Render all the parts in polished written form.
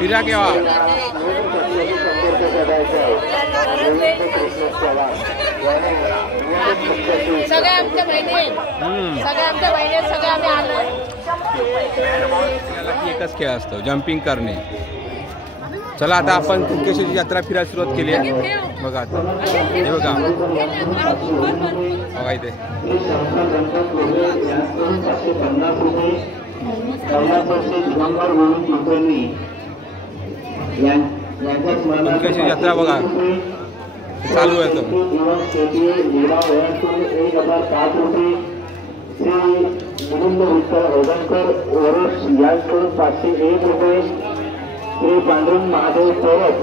फिरा केव्हा सगळे आमच्या बहिणी सगळे आम्ही आलो. एकच खेळ असतो जम्पिंग करणे. चला आता आपण कुणकेश्वरची यात्रा फिरायला सुरुवात केली आहे. बघा आता हे बघा बघा इथे कुणकेश्वरची यात्रा बघा चालू आहे. तो श्री पांडुरंग महादेव थोरत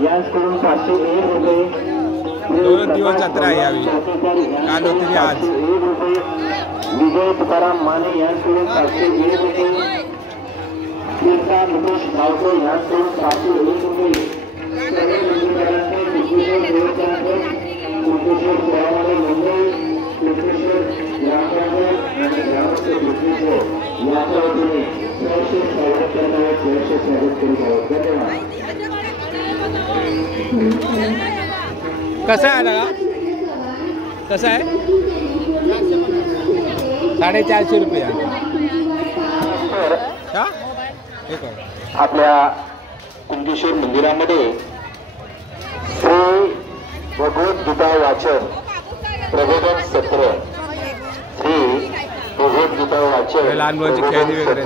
यांच्याकडून 501 रुपये. 2 दिवस यात्रा आहे यावेळी. काल होती आज. विजय तुकाराम माने यांच्याकडून 501 रुपये. कीर्ता मुकेश गावकर यांच्याकडून 501 रुपये. कुणकेश्वर सेवामध्ये मुंबई कुणकेश्वर ग्रामपंचायत आणि ग्रामस्थ कुणकेश्वर याच्या वतीने स्वागत करत आहेत. स्वागत करीत आहोत. धन्यवाद. कसं आहे दादा कसं आहे 450 रुपये. आपल्या कुणकेश्वर मंदिरामध्ये श्री भगवद्गीता वाचन प्रबोधन सत्र श्री भगवद्गीता वाचन लहान मुलांची खेळणी वगैरे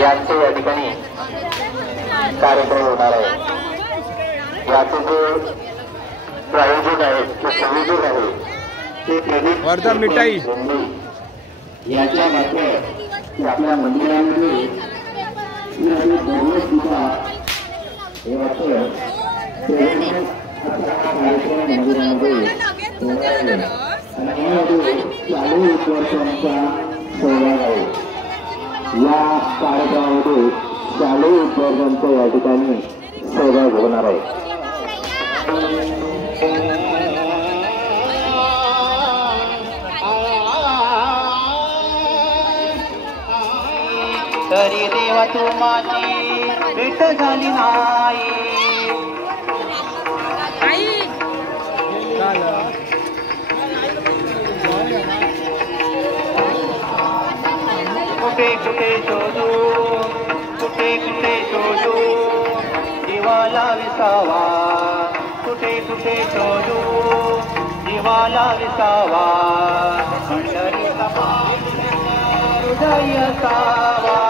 यांचे या ठिकाणी कार्यक्रम होणार आहे. याचे जे प्रायोजक आहेत ते संयोजक आहेत ते वर्धा मिठाई याच्या मार्फत आपल्या मंदिरामध्ये भगवद्गीता हे वाचन मंदिरामध्ये आणि यामध्ये चालू वर्षांचा सहभाग आहे. या कार्यक्रमामध्ये चालू विद्यार्थ्यांचा या ठिकाणी सहभाग होणार आहे. तरी देवा तू माझी भेट झाली नाही. कुठे कुठे शोधू कुठे कुठे शोधू जीवाला विसावा. कुठे कुठे शोधू जीवाला विसावा. पंढरीचा हृदय सावा.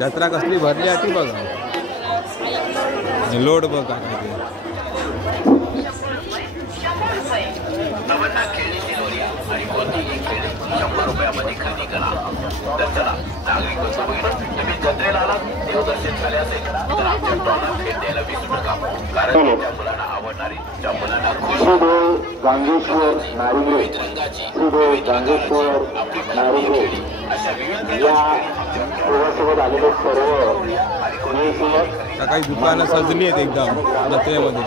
यात्रा कसली भरली आहे ती बघा. लोड बघा रुपयामध्ये खरेदी करा. तर चला नागरिक तुम्ही जत्रेला आलात देवदर्शन झाले असेल तर आमच्या टॉला भेट द्यायला विसरू नका. कारण त्या मुलांना आवडणारी त्या मुलांना गांगेश्वर नारिंगे गांगेश्वर नारिंगे या सोबत आलेले सर्व काही दुकानं सजली आहेत एकदम जत्रेमध्ये.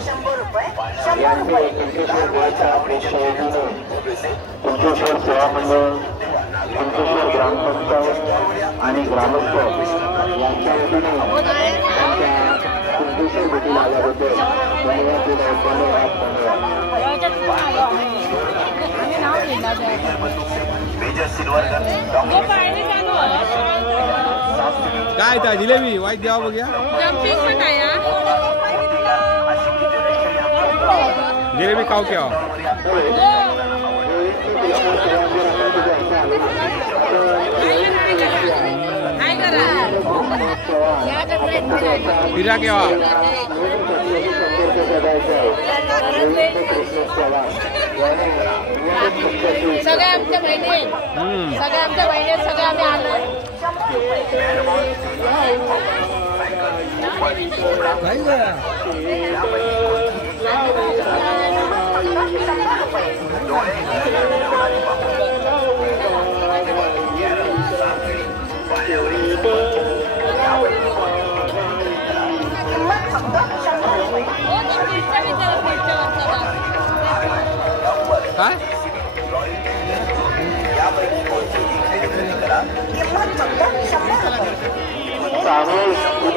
कुणकेश्वर सेवा मंडळ कुणकेश्वर ग्रामपंचायत आणि ग्रामस्थ यांच्या वतीने कुणकेश्वर भेटीला आल्याबद्दल काय था जिलेबी वाईट द्यावा बघूया. जिलेबी खाऊ क्या फिरा केव्हा सगळ्या आमच्या बहिणी आहेत. सगळ्या आमच्या बहिणी आहेत. सगळे आम्ही आलो.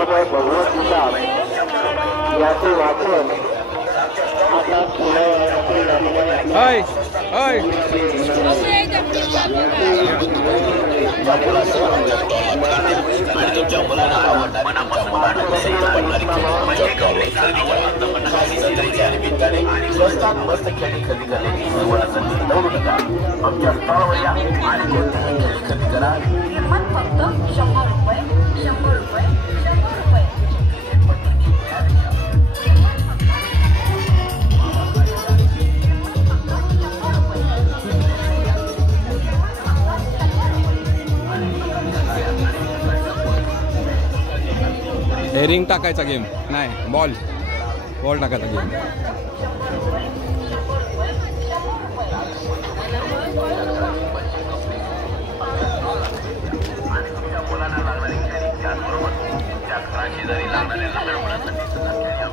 काय भगवद्गीता याचे वाचन आता होय होय स्वस्तात मस्त खेळी खरेदी करण्याची सुरुवात संधी दौडू नका. आमच्या स्टॉलवर या आणि कोणतीही खेळी खरेदी करा. किंमत फक्त 100 रुपये 100 रुपये 100 रुपये. हे रिंग टाकायचा गेम नाही बॉल टाकायचा गेम.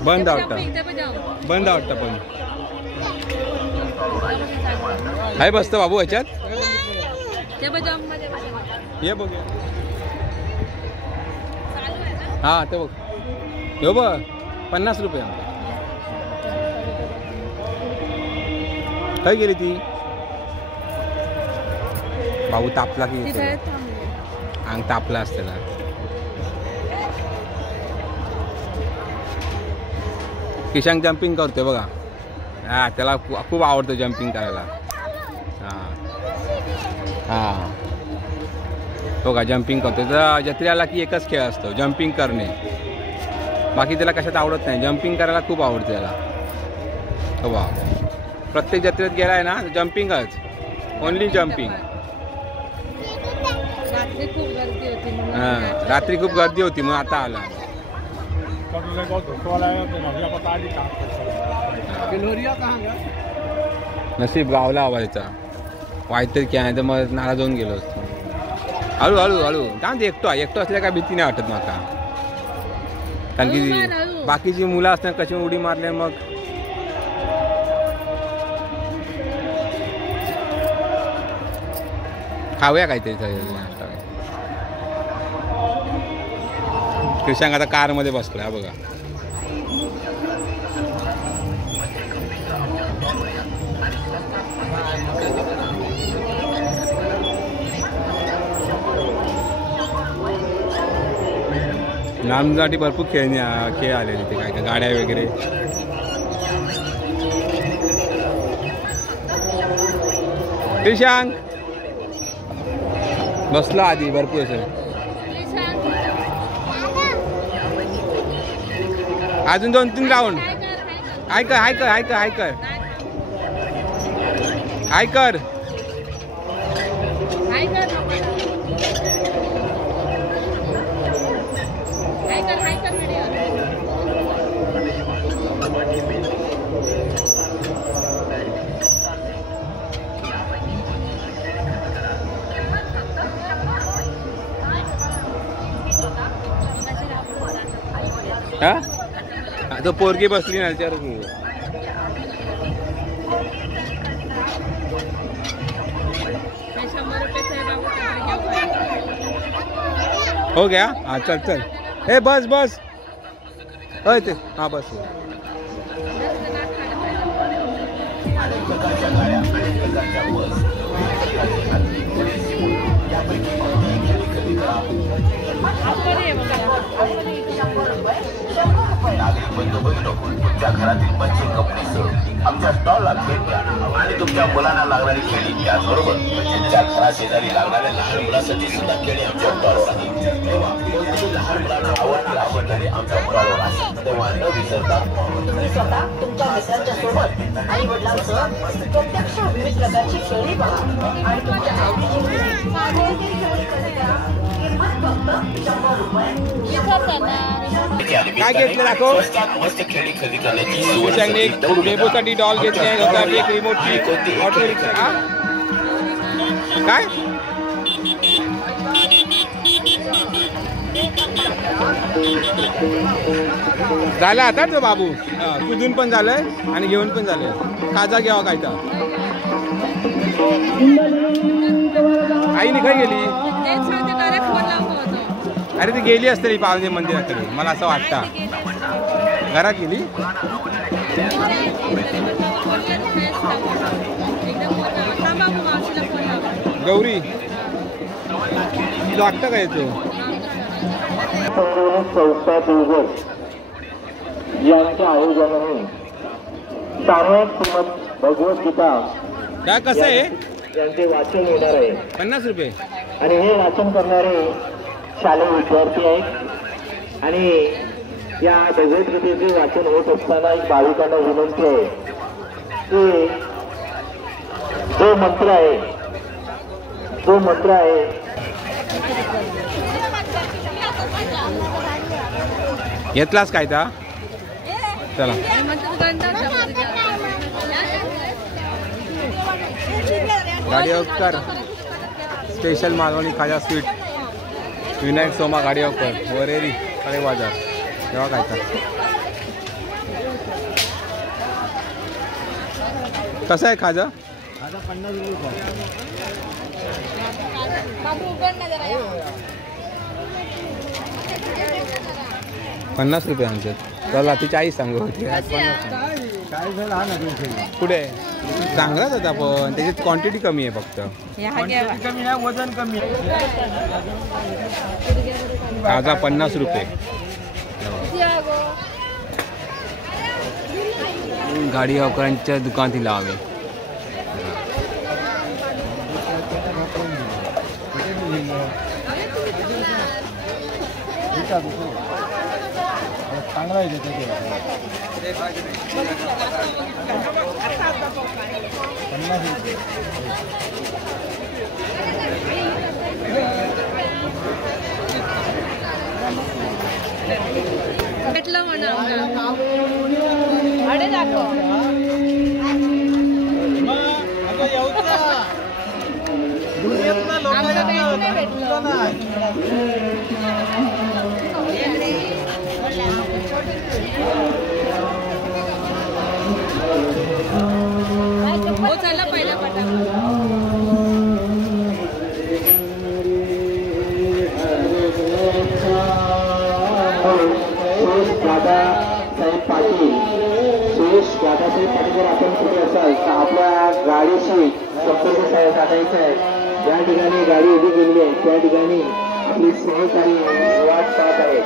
बंद वाटतं पण आहे बसतं बाबू ह्याच्यात ये बघ हा ते बघ हो बघ 50 रुपये काय गेली ती बाबू तापला की अंग तापला असते ना. किशांग जम्पिंग करतोय बघा. हा त्याला खूप आवडतं जम्पिंग करायला. हा बघा जम्पिंग करतोय. तर जत्रेला की एकच खेळ असतो जम्पिंग करणे. बाकी त्याला कशात आवडत नाही. जम्पिंग करायला खूप आवडतं त्याला. हो बा प्रत्येक जत्रेत गेलाय ना जम्पिंगच ओनली जम्पिंग. रात्री खूप गर्दी होती मग आता आला. नसीब गावला आवायचा वाईतरी काय नाही तर मग नाराज होऊन गेलो असतो. हळू काय ते एकटो असल्या काय भीती नाही वाटत माका. कारण की बाकीची मुलं असतात कशी उडी मारले मग खाऊया काहीतरी. कृष्णांग आता कारमध्ये बसला बघा. लहानसाठी भरपूर खेळ आले तिथे काय काय गाड्या वगैरे. कृष्णांग बसला आधी भरपूर असं. अजून 2-3 राऊंड. ऐकर हा तो पोरगी बसली ना त्याच्यावर. हो गया हाँ चल हे बस ते हाँ बस. नागरिक बंधू भगिनींनो, तुमच्या घरातील बच्चे कपडे आमच्या स्टॉलला भेट द्या आणि तुमच्या मुलांना लागणारी खेळी त्याचबरोबर त्यांच्या घराशेजारी लागणाऱ्या लहान मुलांसाठी सुद्धा खेळी आमच्या स्टॉलवर आहे. तेव्हा लहान मुलांना आवडणारे आमच्या मुलावर आहे. तेव्हा न विसरता तुम्ही स्वतः तुमच्या मित्रांच्या सोबत आई वडिलांसह प्रत्यक्ष विविध प्रकारची खेळी पहा आणि तुमच्या आवडीची खेळी खरेदी करा. किंमत फक्त 100 रुपये. काय घेतलं दाखव. मस्त खेळी खरेदी करण्याची सुशांतने एक बेबूसाठी डॉल घेतली आहे, एक रिमोटची ऑटो रिक्षा. काय झालं आता तो बाबू कुदून पण झालंय आणि घेऊन पण झालंय. खाजा घ्यावा काय तर. आईने काय गेली. अरे ती गेली असते पावणे मंदिराकडे मला असं वाटतं. घरात गेली. गौरी लागतं काय तो. संस्था दुर्गम यांच्या आयोजनाने सामूहिक श्रीमद भगवद्गीता काय कसं आहे. यांचे वाचन होणार आहे. 50 रुपये. आणि हे वाचन करणारे शालेय विद्यार्थी आहेत. आणि या भगवद्गीतेचे वाचन होत असताना एक भाविकांना विनंती आहे की जो मंत्र आहे घेतलास काय ता. चला गाडी अवकर स्पेशल मालवणी खाजा स्वीट विनायक सोमा गाडी अवकर वरेरी कडे बाजार तेव्हा काय तर. कसं आहे खाजा. 50 रुपये आमच्यात. चला ती 40 सांगू होती. पुढे चांगलाच होता पण त्याच्यात क्वांटिटी कमी आहे फक्त. वजन कमी. खाजा 50 रुपये. गाडी अवकरांच्या दुकानात लावे. चांगला आहे भेटलं म्हणा. अडे दाखव. हो चला पहिला दादासाहेब पाटील जर आपण कुठे असाल तर आपल्या गाडीशी संपर्क साधायचा आहे. ज्या ठिकाणी गाडी उभी गेलेली आहे त्या ठिकाणी आपली सहकारी वाट पाहत आहे.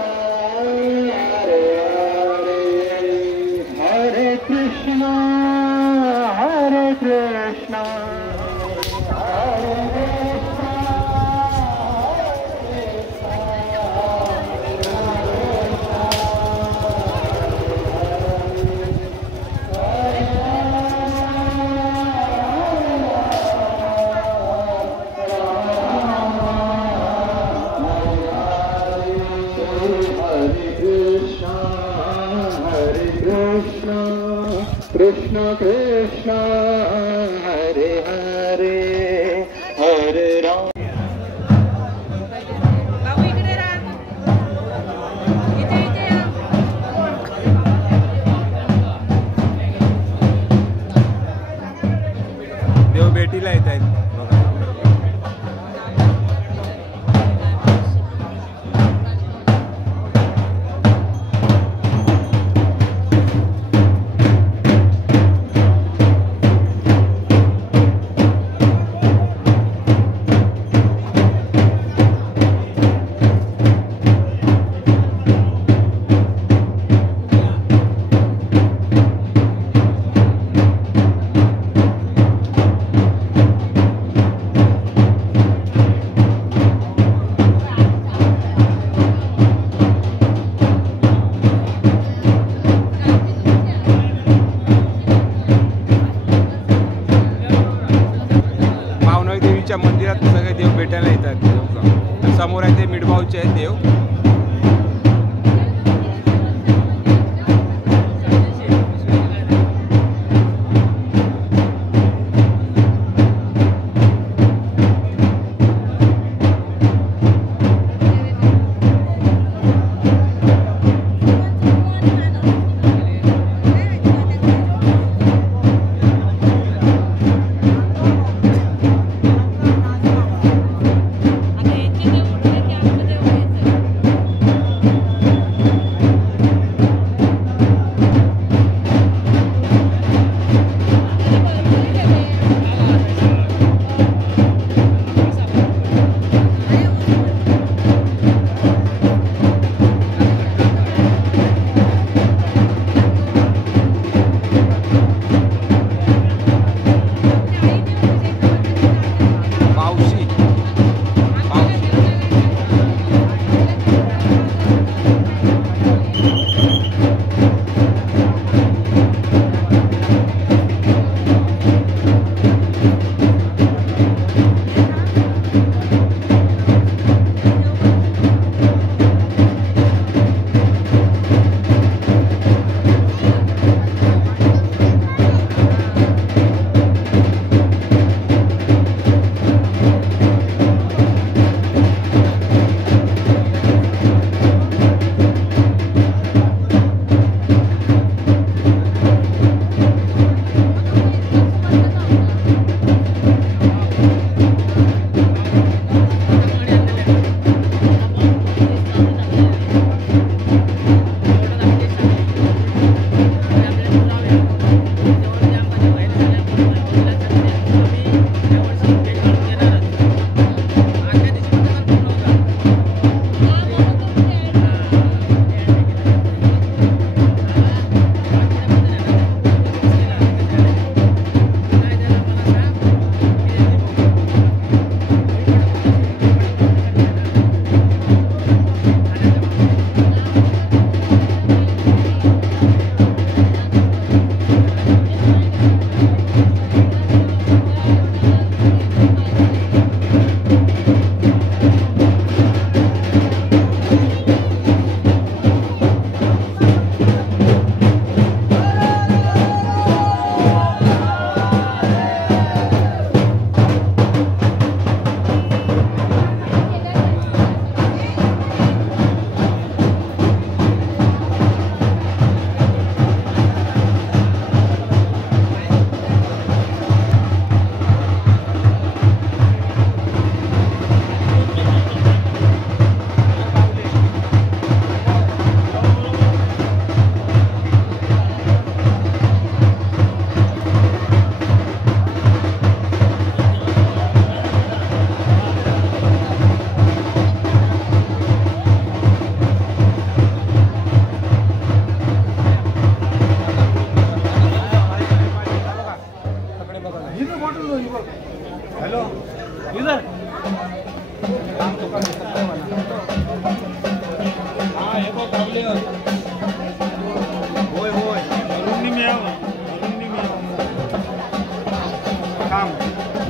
हरे कृष्ण हरे कृष्ण कृष्ण कृष्ण हरे हरे हरे राम. देव भेटीला येत आहेत बघा. माऊलीच्या मंदिरात सगळे देव भेटायला येतात. देव समोर आहे ते मिठबाऊचे आहेत देव.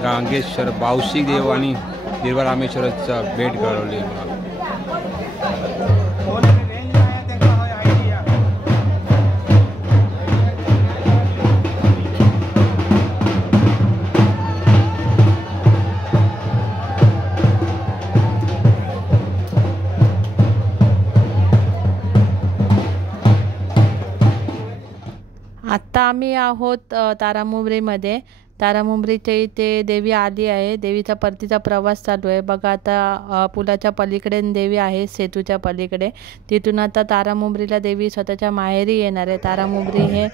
गांगेश्वर बावशी देव आणि निर्वारामेश्वराचा भेट घडवली. आत्ता आम्ही आहोत तारामुंबरीमध्ये. तारामुंबरीच्या इथे देवी आली आहे. देवीचा परतीचा प्रवास चालू आहे. बघा आता पुलाच्या पलीकडे देवी आहे, सेतूच्या पलीकडे. तिथून आता तारामुंबरीला देवी स्वतःच्या माहेरी येणार आहे. तारामुंबरी हे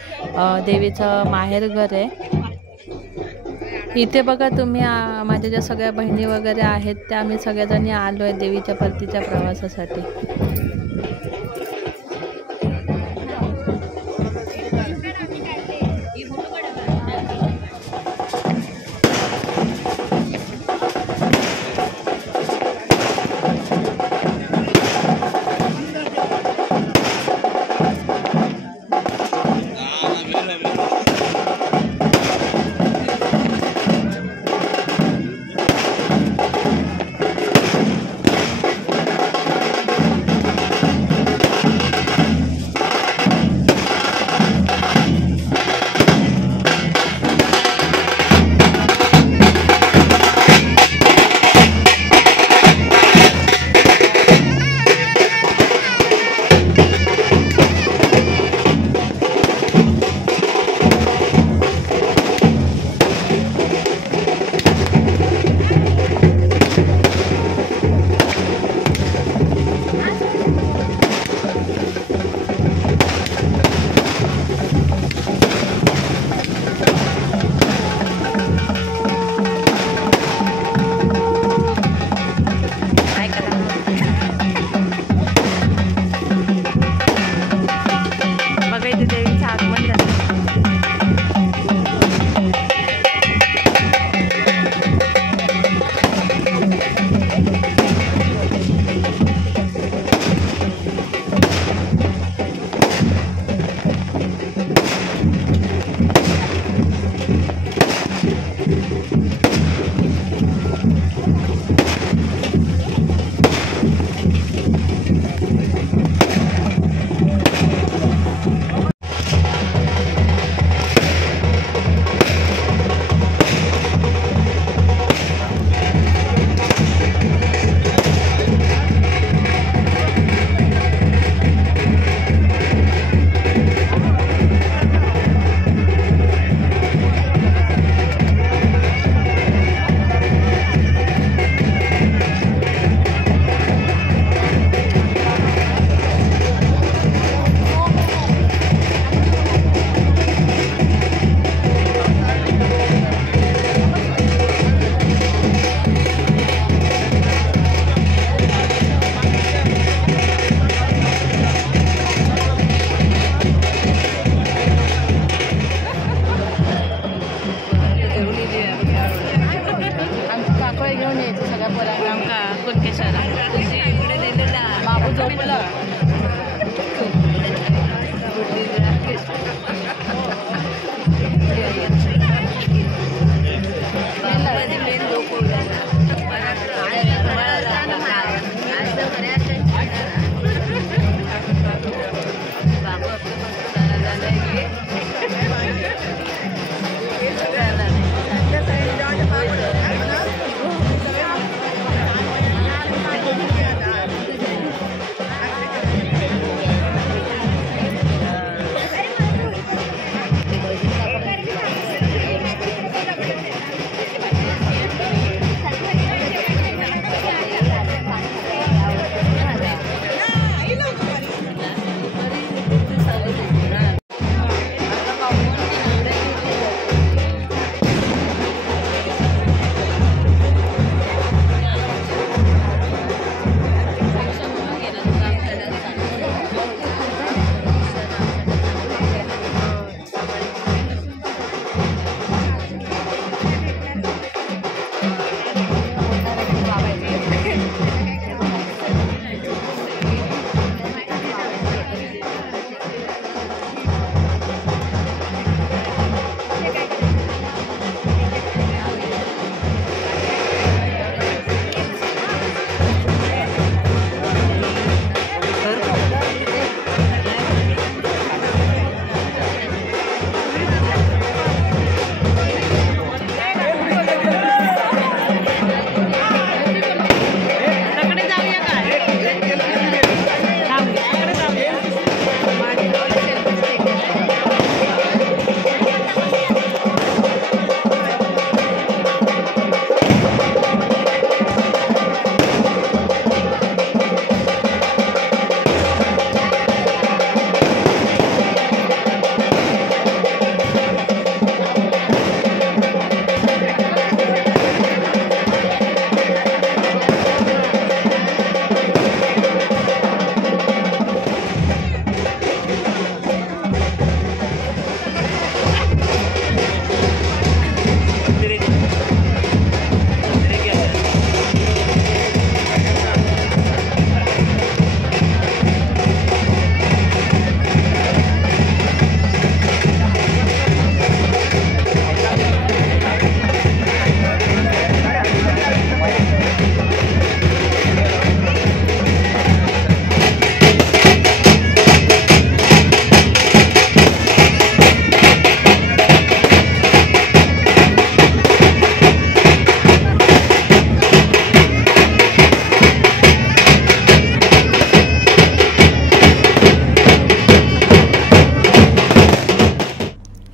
देवीचं माहेर घर आहे. इथे बघा तुम्ही माझ्या ज्या सगळ्या बहिणी वगैरे आहेत त्या आम्ही सगळ्याजणी आलो आहे देवीच्या परतीच्या प्रवासासाठी.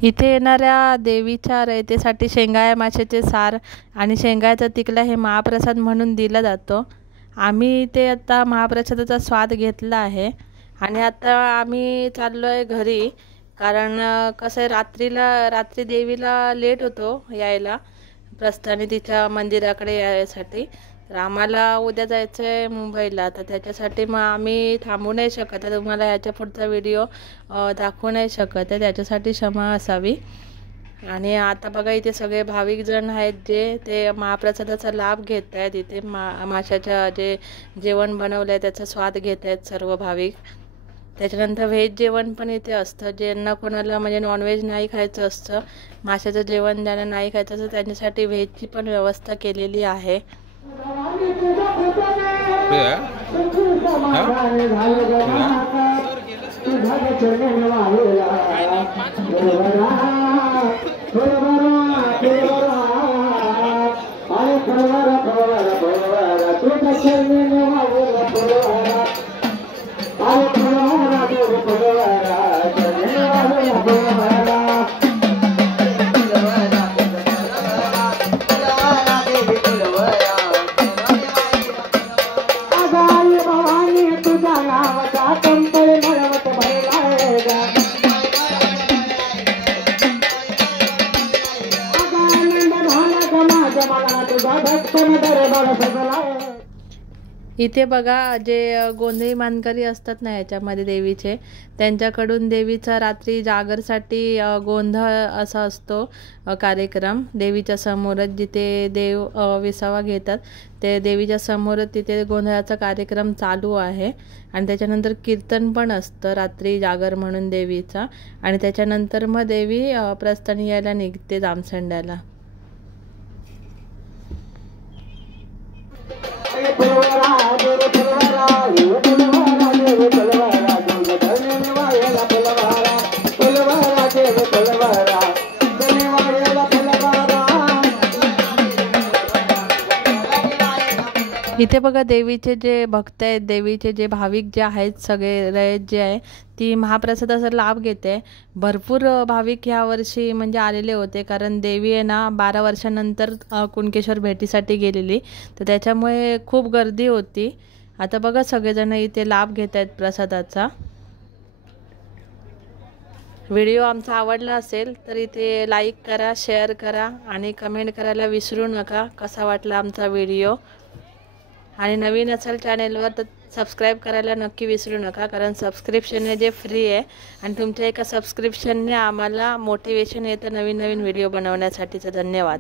इथे येणाऱ्या देवीच्या रयतेसाठी शेंगाया माशाचे सार आणि शेंगाचा तिकला हे महाप्रसाद म्हणून दिला जातो। आम्ही इथे आता महाप्रसादाचा स्वाद घेतला आहे आणि आता आम्ही चाललो आहे घरी, कारण कसं आहे रात्री देवीला लेट होतो यायला प्रस्थानी तिच्या मंदिराकडे यायसाठी। तर आम्हाला उद्या जायचं आहे मुंबईला, तर त्याच्यासाठी मग आम्ही थांबू नाही शकत आहे, तुम्हाला याच्या पुढचा व्हिडिओ दाखवू नाही शकत आहे, त्याच्यासाठी क्षमा असावी। आणि आता बघा इथे सगळे भाविक जण आहेत जे ते महाप्रसादाचा लाभ घेत आहेत। इथे माशाच्या जे जेवण बनवलं आहे त्याचा स्वाद घेत आहेत सर्व भाविक। त्याच्यानंतर व्हेज जेवण पण इथे असतं, ज्यांना कोणाला म्हणजे नॉनव्हेज नाही खायचं असतं, माशाचं जेवण ज्यांना नाही खायचं असतं त्यांच्यासाठी व्हेजची पण व्यवस्था केलेली आहे। इथे बघा जे गोंधळी मानकरी असतात ना याच्यामध्ये देवीचे, त्यांच्याकडून देवीचा रात्री जागरसाठी गोंधळ असा असतो कार्यक्रम देवीच्या समोरच, जिथे देव विसावा घेतात ते देवीच्या समोरच तिथे गोंधळाचा कार्यक्रम चालू आहे. आणि त्याच्यानंतर कीर्तन पण असतं रात्री जागर म्हणून देवीचा. आणि त्याच्यानंतर मग देवी प्रस्थानी यायला निघते जामसंड्याला. इथे बघा देवीचे जे भक्त आहेत, देवीचे जे भाविक जे आहेत, सगळे रयत जे आहे ती महाप्रसादाचा लाभ घेते. भरपूर भाविक ह्या वर्षी म्हणजे आलेले होते, कारण देवी आहे ना 12 वर्षानंतर कुणकेश्वर भेटीसाठी गेलेली, तर त्याच्यामुळे खूप गर्दी होती. आता बघा सगळेजण इथे लाभ घेत आहेत प्रसादाचा. व्हिडिओ आमचा आवडला असेल तर इथे लाईक करा, शेअर करा आणि कमेंट करायला विसरू नका कसा वाटला आमचा व्हिडिओ. आणि नवीन असेल चॅनेलवर तर सबस्क्राईब करायला नक्की विसरू नका, कारण सबस्क्रिप्शन हे जे फ्री आहे आणि तुमच्या एका सबस्क्रिप्शनने आम्हाला मोटिवेशन येतं नवीन नवीन व्हिडिओ बनवण्यासाठीचं. धन्यवाद.